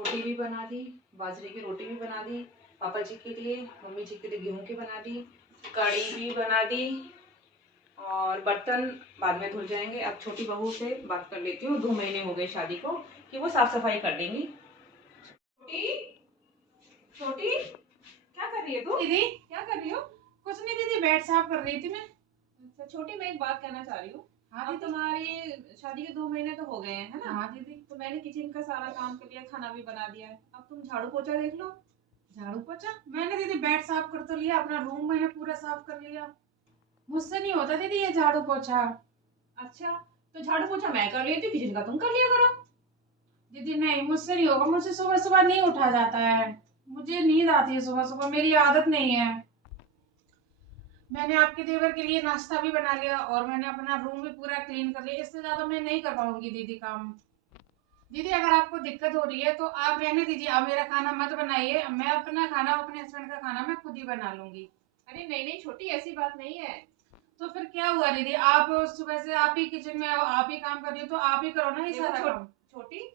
रोटी भी बना दी, बाजरे की रोटी भी बना दी पापा जी के लिए, मम्मी जी के लिए गेहूं की बना दी, कढ़ी भी बना दी और बर्तन बाद में धुल जाएंगे। अब छोटी बहू से बात कर लेती हूँ, 2 महीने हो गए शादी को, कि वो साफ सफाई कर देंगी। छोटी छोटी क्या कर रही है तू? दीदी क्या कर रही हो? कुछ नहीं दीदी, बेड साफ कर रही थी मैं। अच्छा छोटी, मैं एक बात कहना चाह रही हूँ। हाँ अब दीदी। तुम्हारी शादी के 2 महीने तो हो गए हैं, है ना? हाँ दीदी। तो मैंने किचन का सारा काम कर लिया, खाना भी बना दिया है, अब तुम झाड़ू पोछा देख लो। झाड़ू पोछा मैंने दीदी बेड साफ कर तो लिया, अपना रूम मैंने पूरा साफ कर लिया। मुझसे नहीं होता दीदी ये झाड़ू पोछा। अच्छा, तो झाड़ू पोछा मैं कर रही थी, किचन का तुम कर लिया करो। दीदी नहीं, मुझसे नहीं होगा, मुझसे सुबह सुबह नहीं उठा जाता है, मुझे नींद आती है सुबह सुबह, मेरी आदत नहीं है। मैंने आपके देवर के लिए नाश्ता भी बना लिया और मैंने अपना रूम भी पूरा क्लीन कर लिया, इससे ज्यादा मैं नहीं कर पाऊंगी दीदी काम। दीदी अगर आपको दिक्कत हो रही है तो आप रहने दीजिए, आप मेरा खाना मत बनाइए, मैं अपना खाना, अपने हस्बैंड का खाना मैं खुद ही बना लूंगी। अरे नहीं नहीं छोटी, ऐसी बात नहीं है। तो फिर क्या हुआ दीदी, आप सुबह से आप ही किचन में आओ, आप ही काम कर रही हो, तो आप ही करो ना ये सारा काम। छोटी,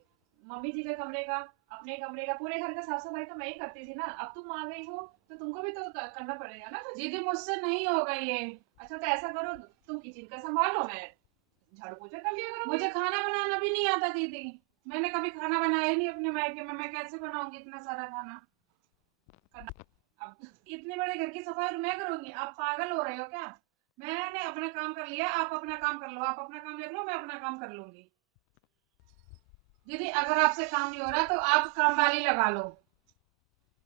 मम्मी जी के कमरे का, अपने कमरे का, पूरे घर का साफ सफाई तो मैं ही करती थी ना। अब तुम आ गई हो तो तुमको भी तो करना पड़ेगा ना कुछ। दीदी मुझसे नहीं होगा ये। अच्छा तो ऐसा करो, तुम किचन का संभालो, मैं झाड़ू पोछा कर लिया करो। मुझे खाना बनाना भी नहीं आता दीदी, मैंने कभी खाना बनाया ही नहीं अपने मायके में, मैं कैसे बनाऊंगी इतना सारा खाना। अब इतने बड़े घर की सफाई मैं करूंगी? आप पागल हो रहे हो क्या? मैंने अपना काम कर लिया, आप अपना काम कर लो, आप अपना काम देख लो, मैं अपना काम कर लूंगी। दीदी अगर आपसे काम नहीं हो रहा तो आप काम वाली लगा लो।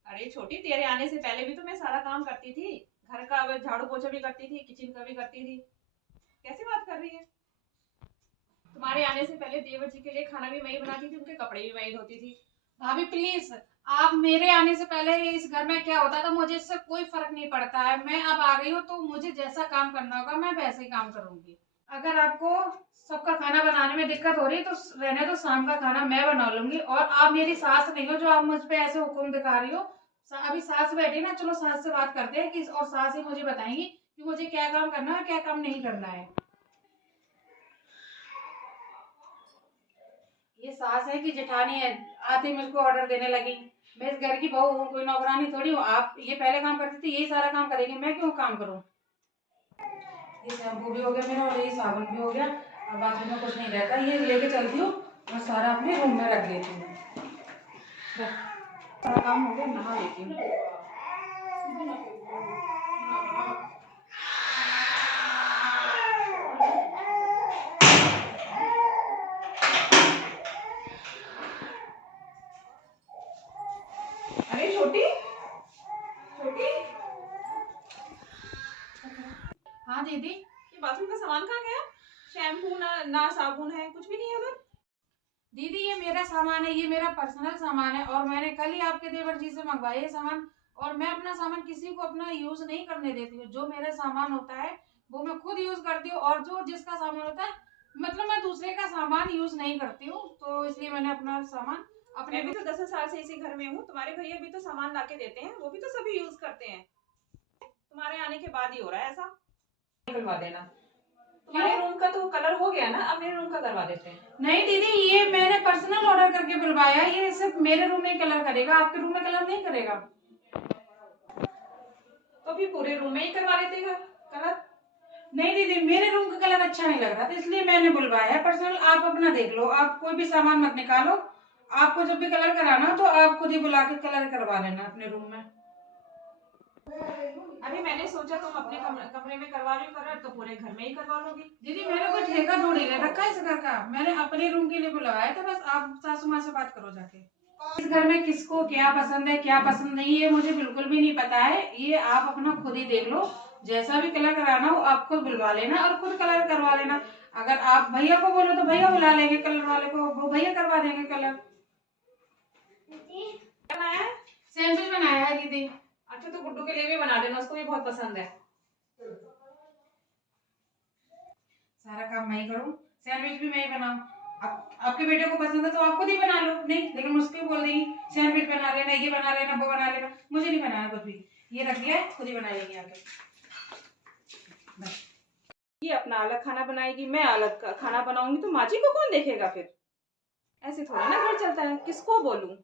अरे छोटी, तेरे आने से पहले भी तो मैं सारा काम करती थी, घर का झाड़ू पोछा भी करती थी, किचन का भी करती थी। कैसी बात कर रही है? तुम्हारे आने से पहले देवर जी के लिए खाना भी मैं ही बनाती थी, उनके कपड़े भी मैं ही धोती थी। भाभी प्लीज, आप मेरे आने से पहले इस घर में क्या होता था मुझे इससे कोई फर्क नहीं पड़ता है, मैं अब आ गई हूँ तो मुझे जैसा काम करना होगा मैं वैसे ही काम करूंगी। अगर आपको सबका खाना बनाने में दिक्कत हो रही है तो रहने दो, शाम का खाना मैं बना लूंगी। और आप मेरी सास नहीं हो जो आप मुझ पे ऐसे हुक्म दिखा रही हो। अभी सास बैठी ना, चलो सास से बात करते हैं कि और सास ही मुझे बताएंगी कि मुझे क्या काम करना है क्या काम नहीं करना है। ये सास है कि जेठानी है, आते ही मुझको ऑर्डर देने लगी। मैं इस घर की बहू हूँ, कोई नौकरानी थोड़ी हूँ। आप ये पहले काम करती थी, यही सारा काम करेंगे, मैं क्यों काम करूँ। ये शैम्पू भी हो गया मेरा और ये साबुन भी हो गया, और बाथरूम में कुछ नहीं रहता, ये लेके चलती हूँ और सारा अपने रूम में रख देती हूँ। सारा काम हो गया, नहा लेती हूँ। अरे छोटी छोटी, हाँ दीदी। ये बाथरूम का सामान कहाँ गया? शैम्पू ना साबुन है, कुछ भी नहीं है उधर। दीदी ये मेरा सामान है, ये मेरा पर्सनल सामान है और मैंने कल ही आपके देवर जी से मंगवाया ये सामान। और मैं अपना सामान किसी को अपना यूज नहीं करने देती हूँ, जो मेरा सामान होता है वो मैं खुद यूज करती हूँ, और जो जिसका सामान होता है मतलब मैं दूसरे का सामान यूज नहीं करती हूँ, तो इसलिए मैंने अपना सामान अपने। मैं भी तो 10 साल से इसी घर में हूँ, तुम्हारे भैया भी तो सामान लाके देते हैं, वो भी तो सभी यूज करते हैं। तुम्हारे आने के बाद ही हो रहा है ऐसा। करवा देना, तुम्हारे रूम का तो कलर हो गया ना, अब मेरे रूम का करवा देते हैं। नहीं दीदी, ये मैंने पर्सनल ऑर्डर करके बुलवाया, ये सिर्फ मेरे रूम में कलर करेगा, आपके रूम में कलर नहीं करेगा। तो फिर पूरे रूम में ही करवा लेते हैं कलर। नहीं दीदी, मेरे रूम का कलर अच्छा नहीं लग रहा था इसलिए मैंने बुलवाया है पर्सनल, आप अपना देख लो, आप कोई भी सामान मत निकालो, आपको जब भी कलर कराना हो तो आप खुद ही बुला के कलर करवा लेना अपने रूम में। अरे मैंने सोचा तुम अपने कमरे में करवा रही हो कलर, तो पूरे घर में ही करवा लोगी। दीदी मैंने कोई ठेका थोड़ी ले रखा है इस घर का, मैंने अपने रूम के लिए बुलवाया था, बस आप सासू माँ से बात करो जाके। इस घर में किसको क्या पसंद है क्या पसंद नहीं है मुझे बिल्कुल भी नहीं पता है, ये आप अपना खुद ही देख लो, जैसा भी कलर कराना हो आप खुद बुलवा लेना और खुद कलर करवा लेना। अगर आप भैया को बोलो तो भैया बुला लेंगे कलर वाले को, वो भैया करवा देंगे कलर। बनाया है? सैंडविच बनाया है दीदी। अच्छा तो गुड्डू के लिए भी बना देना, उसको भी बहुत पसंद है। सारा काम मैं ही करूँ, सैंडविच भी मैं ही बनाऊँ। आपके बेटे को पसंद है तो आप खुद ही बना लो, नहीं लेकिन मुझको बोल देंगी सैंडविच बना लेना, ये बना लेना, वो बना लेना, मुझे नहीं बनाना कुछ भी, ये रख दिया है खुद ही बना लेंगे आगे। ये अपना अलग खाना बनाएगी, मैं अलग खाना बनाऊंगी, तो माँ जी को कौन देखेगा फिर? ऐसे थोड़ा ना घर चलता है, किसको बोलूं?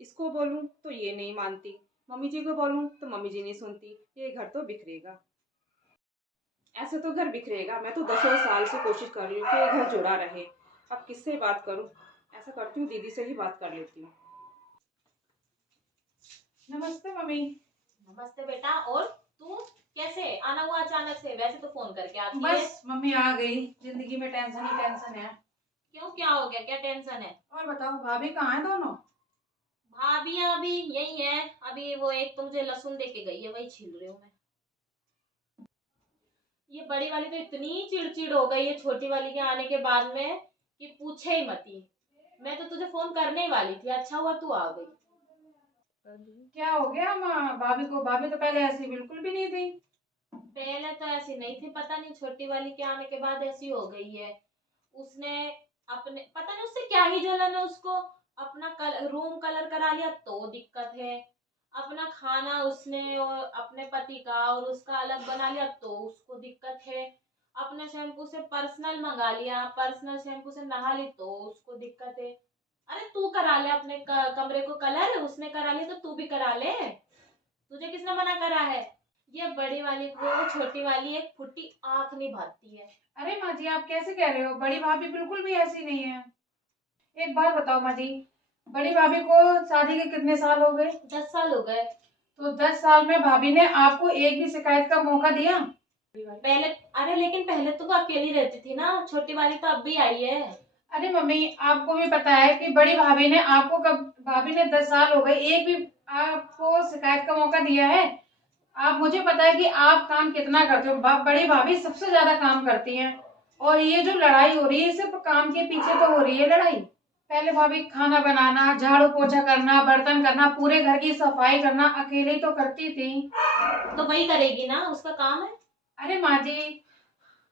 इसको बोलूं तो ये नहीं मानती, मम्मी जी को बोलूं तो मम्मी जी नहीं सुनती। ये घर तो बिखरेगा, ऐसे तो घर बिखरेगा। मैं तो 10 साल से कोशिश कर रही हूँ कि ये घर जुड़ा रहे। अब किससे बात करूं? ऐसा करती हूँ, दीदी से ही बात कर लेती हूँ। नमस्ते मम्मी। नमस्ते बेटा। और तू कैसे आना हुआ अचानक से? वैसे तो फोन करके आती है। बस मम्मी आ गई, जिंदगी में टेंशन ही टेंशन है। क्यों, क्या हो गया? क्या टेंशन है? और बताओ भाभी कहाँ है दोनों? भाभी अभी यही है। अभी वो एक तो मुझे लहसुन दे के गई है, वही छील रही हूँ मैं। ये बड़ी वाली तो इतनी चिड़चिड़ हो गई है छोटी वाली के आने के बाद में कि पूछे ही मती। मैं तो तुझे फोन करने ही वाली थी, अच्छा हुआ तू आ गई। क्या हो गया माँ भाभी को? भाभी तो पहले ऐसी बिल्कुल भी नहीं थी। पहले तो ऐसी नहीं थी, पता नहीं छोटी वाली के आने के बाद ऐसी हो गई है। उसने अपने पता नहीं उससे क्या ही जलन है उसको। अपना रूम कलर करा लिया तो दिक्कत है। अपना खाना उसने और अपने पति का और उसका अलग बना लिया तो उसको दिक्कत है। अपने शैम्पू से पर्सनल मंगा लिया, पर्सनल शैम्पू से नहा ली तो उसको दिक्कत है। अरे तू करा ले अपने कमरे को कलर, उसने करा लिया तो तू भी करा ले। तुझे किसने मना करा है? ये बड़ी वाली को छोटी वाली एक फुट्टी आंख नहीं भाती है। अरे माँ जी आप कैसे कह रहे हो? बड़ी भाभी बिल्कुल भी ऐसी नहीं है। एक बात बताओ माँ जी, बड़ी भाभी को शादी के कितने साल हो गए? 10 साल हो गए। तो 10 साल में भाभी ने आपको एक भी शिकायत का मौका दिया? पहले, अरे लेकिन पहले तो वो अकेली रहती थी ना, छोटी वाली तो अब भी आई है। अरे मम्मी आपको भी पता है कि बड़ी भाभी ने आपको कब, भाभी ने 10 साल हो गए, एक भी आपको शिकायत का मौका दिया है? आप, मुझे पता है कि आप काम कितना करते हो। बड़ी भाभी सबसे ज्यादा काम करती हैं। और ये जो लड़ाई हो रही है सिर्फ काम के पीछे तो हो रही है लड़ाई। पहले भाभी खाना बनाना, झाड़ू पोछा करना, बर्तन करना, पूरे घर की सफाई करना अकेले ही तो करती थी। तो वही करेगी ना, उसका काम है। अरे माँ जी,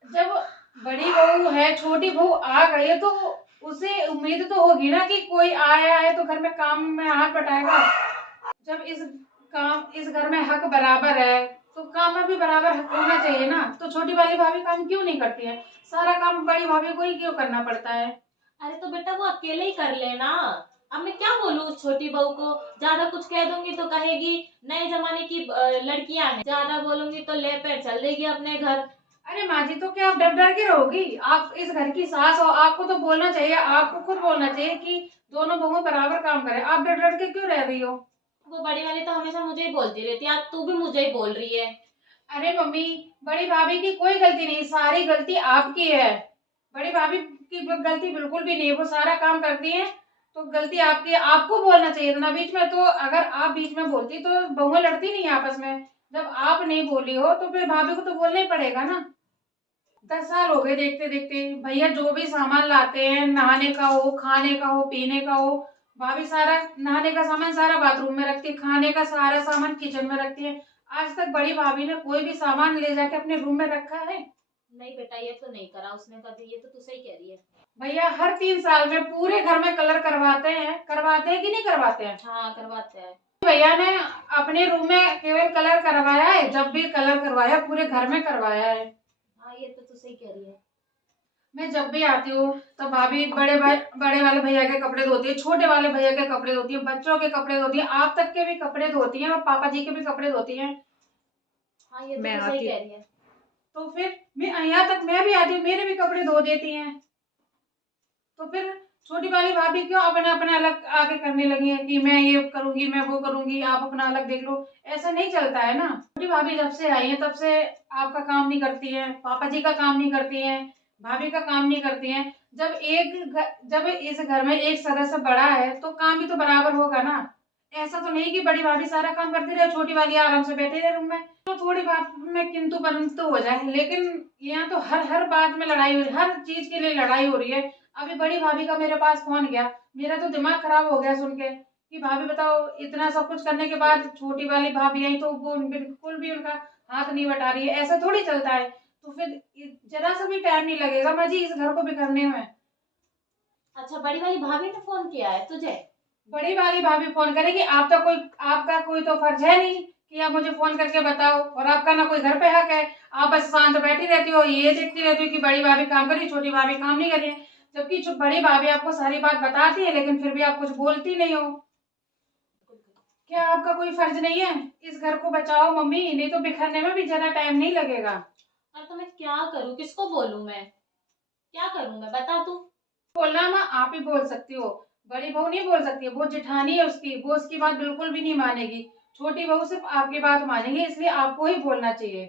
जब बड़ी बहू है, छोटी बहू आ गई है तो उसे उम्मीद तो होगी ना कि कोई आया है तो घर में काम में हाथ बटाएगा। जब इस घर में हक बराबर है तो काम में भी बराबर हक होना चाहिए ना। तो छोटी वाली भाभी काम क्यों नहीं करती है? सारा काम बड़ी भाभी को ही क्यों करना पड़ता है? अरे तो बेटा वो अकेले ही कर लेना। अब मैं क्या बोलूँ उस छोटी बहू को? ज्यादा कुछ कह दूंगी तो कहेगी नए जमाने की लड़कियां हैं, ज्यादा बोलूंगी तो ले पैर चल देगी अपने घर। अरे माँ जी तो क्या आप डर डर के रहोगी? आप इस घर की सास हो, आपको तो बोलना चाहिए, आपको खुद बोलना चाहिए कि दोनों बहुएं बराबर काम करें। आप डर डर के क्यों रह रही हो? वो बड़ी वाली तो हमेशा मुझे ही बोलती रहती है, आज तू भी मुझे ही बोल रही है। अरे मम्मी, बड़ी भाभी की कोई गलती नहीं, सारी गलती आपकी है। बड़ी भाभी की गलती बिल्कुल भी नहीं है, वो सारा काम करती है। तो गलती आपकी है, आपको बोलना चाहिए था ना बीच में। तो अगर आप बीच में बोलती तो बहुएं लड़ती नहीं आपस में। जब आप नहीं बोली हो तो फिर भाभी को तो बोलना ही पड़ेगा ना। 10 साल हो गए देखते देखते। भैया जो भी सामान लाते हैं, नहाने का हो, खाने का हो, पीने का हो, भाभी सारा नहाने का सामान सारा बाथरूम में रखती है, खाने का सारा सामान किचन में रखती है। आज तक बड़ी भाभी ने कोई भी सामान ले जाके अपने रूम में रखा है? नहीं बेटा, ये तो नहीं करा उसने कभी, ये तो तू सही कह रही है। भैया हर 3 साल में पूरे घर में कलर करवाते हैं कि नहीं करवाते हैं? हाँ करवाते हैं। भैया ने अपने रूम में केवल कलर करवाया है, जब भी कलर करवाया पूरे घर में करवाया है। हाँ ये तो तू सही कह रही है। मैं जब भी आती हूँ तो भाभी बड़े वाले भैया के कपड़े धोती है, छोटे वाले भैया के कपड़े धोती है, बच्चों के कपड़े धोती है, आप तक के भी कपड़े धोती है और पापा जी के भी कपड़े धोती है। हाँ ये तो मैं तू सही आती कह रही है। तो फिर मैं यहाँ तक मैं भी आती हूँ, मेरे भी कपड़े धो देती हैं। तो फिर छोटी वाली भाभी क्यों अपना अपना अलग आके करने लगी है कि मैं ये करूंगी, मैं वो करूंगी, आप अपना अलग देख लो? ऐसा नहीं चलता है ना। छोटी भाभी जब से आई है तब से आपका काम नहीं करती है, पापा जी का काम नहीं करती है, भाभी का काम नहीं करती है। जब इस घर में एक सदस्य बड़ा है तो काम भी तो बराबर होगा ना। ऐसा तो नहीं कि बड़ी भाभी सारा काम करती रहे, छोटी वाली आराम से बैठी रहे रूम में। तो थोड़ी बात में किंतु परंतु हो जाए, लेकिन यहाँ तो हर हर बात में लड़ाई हो रही है, हर चीज के लिए लड़ाई हो रही है। अभी बड़ी भाभी का मेरे पास फोन गया, मेरा तो दिमाग खराब हो गया सुन के कि भाभी बताओ इतना सब कुछ करने के बाद छोटी वाली भाभी आई तो वो बिल्कुल भी उनका हाथ नहीं बटा रही है। ऐसा थोड़ी चलता है। तो फिर जरा सा भी टाइम नहीं लगेगा माँ जी इस घर को बिखरने में। अच्छा बड़ी वाली भाभी ने फोन किया है तुझे? बड़ी वाली भाभी फोन करेगी? आपका कोई तो फर्ज है नहीं कि आप मुझे फोन करके बताओ। और आपका ना कोई घर पे हक है। आप बस शांत बैठी रहती हो, ये देखती रहती हो कि बड़ी भाभी काम करी, छोटी भाभी काम नहीं करी है। जबकि बड़ी भाभी आपको सारी बात बताती है लेकिन फिर भी आप कुछ बोलती नहीं हो। क्या आपका कोई फर्ज नहीं है? इस घर को बचाओ मम्मी, नहीं तो बिखरने में भी ज्यादा टाइम नहीं लगेगा। अरे तो मैं क्या करूँ, किसको बोलूँ मैं, क्या करूँ मैं, बता तू। बोलना ना, आप ही बोल सकती हो, बड़ी बहू नहीं बोल सकती। वो जेठानी है उसकी, वो उसकी बात बिल्कुल भी नहीं मानेगी। छोटी बहू सिर्फ आपकी बात मानेगी, इसलिए आपको ही बोलना चाहिए।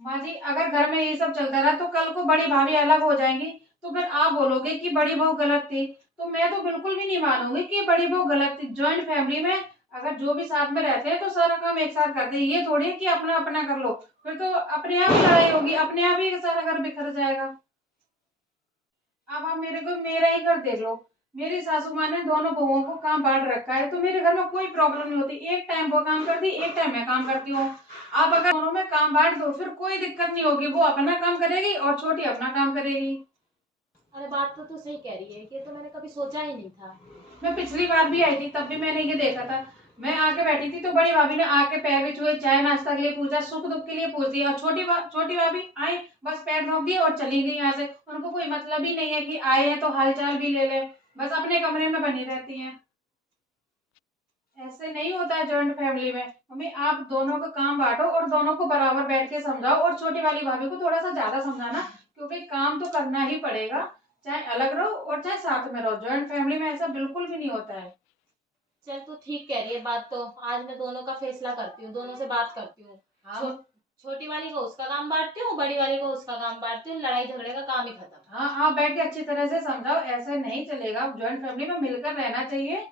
माँ जी, अगर घर में ये सब चलता रहा तो कल को बड़ी भाभी अलग हो जाएंगी, तो फिर आप बोलोगे कि बड़ी बहू गलत थी। तो मैं तो बिल्कुल भी नहीं मानूंगी कि बड़ी बहू गलत थी। ज्वाइंट फैमिली में अगर जो भी साथ में रहते हैं तो सारा काम एक साथ करते हैं, ये थोड़ी है कि अपना अपना कर लो। फिर तो अपने आप ही लड़ाई होगी, अपने आप ही सारा घर बिखर जाएगा। अब आप मेरे को मेरा ही घर देख लो। मेरी सासू माँ ने दोनों बहुओं को काम बांट रखा है, तो मेरे घर में कोई प्रॉब्लम नहीं होती। एक टाइम वो काम करती, एक टाइम मैं काम करती हूँ। आप अगर दोनों में काम बांट दो फिर कोई दिक्कत नहीं होगी, वो अपना काम करेगी और छोटी अपना काम करेगी। अरे बात तो तू सही कह रही है, ये तो मैंने कभी सोचा ही नहीं था। मैं पिछली बार भी आई थी, तब भी मैंने ये देखा था। मैं आके बैठी थी तो बड़ी भाभी ने आके पैर भी छुए, चाय नाश्ता के लिए पूछा, सुख दुख के लिए पूछती है। और छोटी भाभी आई, बस पैर धोप दिए और चली गई यहाँ से। उनको कोई मतलब ही नहीं है कि आए हैं तो हालचाल भी ले ले, बस अपने कमरे में बनी रहती हैं। ऐसे नहीं होता है जॉइंट फैमिली में। मम्मी, आप दोनों का काम बांटो और दोनों को बराबर बैठ के समझाओ, और छोटी वाली भाभी को थोड़ा सा ज्यादा समझाना, क्योंकि काम तो करना ही पड़ेगा, चाहे अलग रहो और चाहे साथ में रहो। जॉइंट फैमिली में ऐसा बिल्कुल भी नहीं होता है। चल तू ठीक कह रही है बात, तो आज मैं दोनों का फैसला करती हूँ, दोनों से बात करती हूँ। हाँ छोटी वाली को उसका काम बांटती हूँ, बड़ी वाली को उसका काम बांटती हूँ, लड़ाई झगड़े का काम ही खत्म। हाँ, आप बैठ के अच्छी तरह से समझाओ, ऐसे नहीं चलेगा। जॉइंट फैमिली में मिलकर रहना चाहिए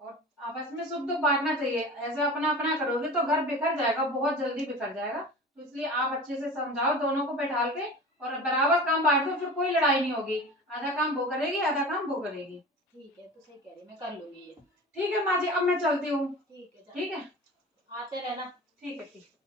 और आपस में सुख दुख बांटना चाहिए। ऐसे अपना अपना करोगे तो घर बिखर जाएगा, बहुत जल्दी बिखर जाएगा। तो इसलिए आप अच्छे से समझाओ दोनों को बैठाल के, और बराबर काम बांट दो, फिर कोई लड़ाई नहीं होगी। आधा काम वो करेगी, आधा काम वो करेगी। ठीक है, तू सही कह रही है, मैं कर लूंगी ये। ठीक है माँ जी, अब मैं चलती हूँ। ठीक है, जा। ठीक है, आते रहना। ठीक है, ठीक है।